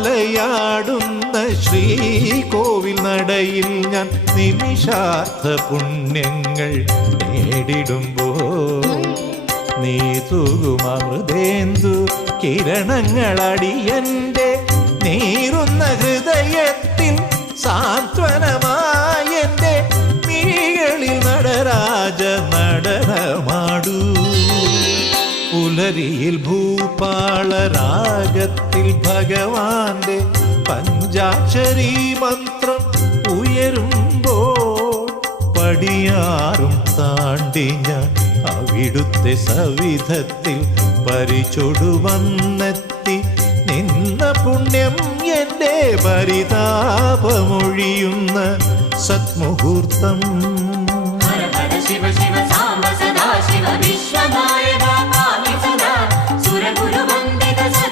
നിറമാലയാടുന്ന ശ്രീകോവിൽ നടയിൽ ഞാൻ നിമിഷാർത്ഥ പുണ്യങ്ങൾ നേടിടുമ്പോൾ നീ തൂകുമൃതേന്ദു കിരണങ്ങളടിയന്റെ നീറുന്ന ഹൃദയത്തിൽ സാന്ത്വനമായെന്റെ മിഴികളിൽ നടരാജ നടനമാടൂ. പുലരിയിൽ ഭൂപാളരാഗത്തിൽ ഭഗവാന്റെ പഞ്ചാക്ഷരീ മന്ത്രം ഉയരുമ്പോൾ പടിയാറും താണ്ടി ഞാൻ അവിടുത്തെ സവിധത്തിൽ പരിചൊടുവന്നെത്തി നിന്ന പുണ്യം എൻ്റെ പരിതാപമൊഴിയുന്ന സത്മുഹൂർത്തം. ശിവ ശിവ സാംബ സദാ ശിവ വിശ്വനാഥ